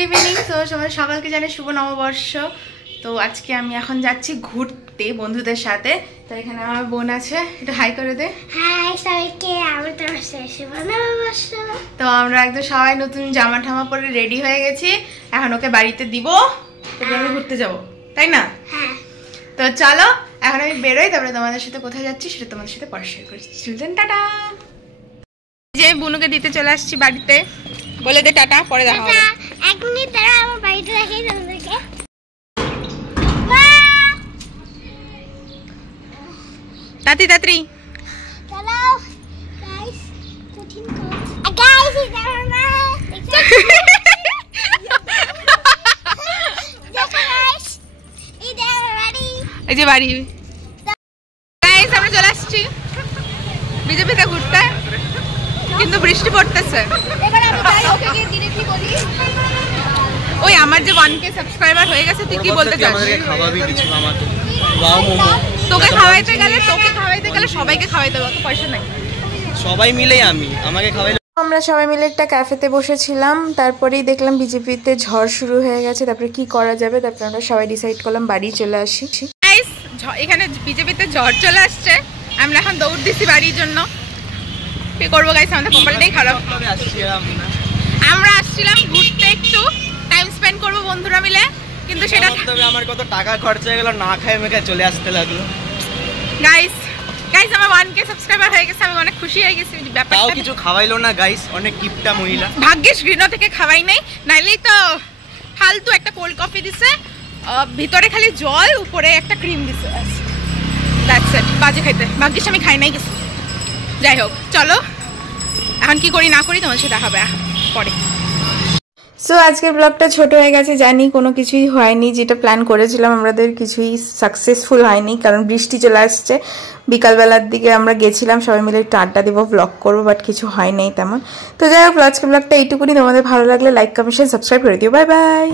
Good evening. তো সবাই সকালকে জানে শুভ নববর্ষ। তো আজকে আমি এখন যাচ্ছি ঘুরতে বন্ধুদের সাথে। তো এখানে আমার বোন আছে, একটু হাই করে দে। হাই সবাইকে, আমার তরফ থেকে শুভ নববর্ষ। তো আমরা একদম সবাই নতুন জামা ঠামা পরে রেডি হয়ে গেছি। এখন ওকে বাড়িতে দিব, তারপরে আমি ঘুরতে যাব, তাই না? হ্যাঁ। তো চলো এখন আমি বেরোই, তারপরে তোমাদের সাথে কোথায় যাচ্ছি সেটা তোমাদের সাথে পরে শেয়ার করছি। Children tata. যে বুনুকে দিতে চলে আসছি বাড়িতে, বলে দে টাটা, পরে দেখা হবে। এক মিনিট দাঁড়া, আমার বাড়িতে দেখাই তোমাদেরকে। তাড়াতাড়ি তাড়াতাড়ি চলো গাইস, কঠিন কাজ। গাইস এটা আমার গাইস, এটা রেডি। এই যে বাড়ি। গাইস আমরা চলে আসছি বিজেপিতে ঘুরতে, কিন্তু বৃষ্টি পড়তেছে। এবার আমি যাই, ওকে গিয়ে ডিরেক্টলি বলি। ওই আমার যে 1K সাবস্ক্রাইবার হয়ে গেছে, তুই কি বলতে চাস? আমাদেরকে খাওয়াবি কিছু, আমাকে ওয়াও মোমো। তোকে খাওয়াইতে গেলে সবাইকে খাওয়াইতে হবে, অত পয়সা নাই। সবাই মিলে আমাকে খাওয়াইলে। আমরা সবাই মিলে একটা ক্যাফেতে বসেছিলাম, তারপরেই দেখলাম বিজেপিতে ঝড় শুরু হয়ে গেছে। তারপরে কি করা যাবে, তারপরে আমরা সবাই ডিসাইড করলাম বাড়ি চলে আসি। এখানে বিজেপিতে ঝড় চলে আসছে, আমরা এখন দৌড় দিছি বাড়ির জন্য। কি করবো গাইস, আমাদের কপালটাই খারাপ। আমরা আসছিলাম ঘুরতে, একটু টাইম স্পেন্ড করবো বন্ধুরা মিলে, কিন্তু সেটা আমার কত টাকা খরচা হয়ে গেল, না খায় মেখে চলে আসতে লাগলো। গাইস আমার 1K সাবস্ক্রাইবার হয়ে গেছে, আমি অনেক খুশি হয়ে গেছি। তাও কিছু খাওয়াইলো না গাইস, অনেক কিপটা মহিলা। ভাগ্যিস গ্রিনো থেকে খাওয়াই নাই, নাইলেই তো ফালতু একটা কোল্ড কফি দিছে, ভিতরে খালি জল, উপরে একটা ক্রিম দিছে। দ্যাটস ইট, বাজে খাইতে। ভাগ্যিস আমি খাই নাই কিছু। যাই হোক, চলো এখন কি করি না করি তোমার সাথে দেখাবে পরে। সো আজকের ব্লগটা ছোট হয়ে গেছে, জানি কোনো কিছুই হয়নি, যেটা প্ল্যান করেছিলাম আমাদের কিছুই সাকসেসফুল হয়নি, কারণ বৃষ্টি চলে আসছে। বিকালবেলার দিকে আমরা গেছিলাম সবাই মিলে একটু আড্ডা দেবো, ব্লগ করবো, বাট কিছু হয় নাই তেমন। তো যাই হোক, আজকের ব্লগটা এইটুকুনি। তোমাদের ভালো লাগলে লাইক কমেন্ট সাবস্ক্রাইব করে দিও। Bye bye.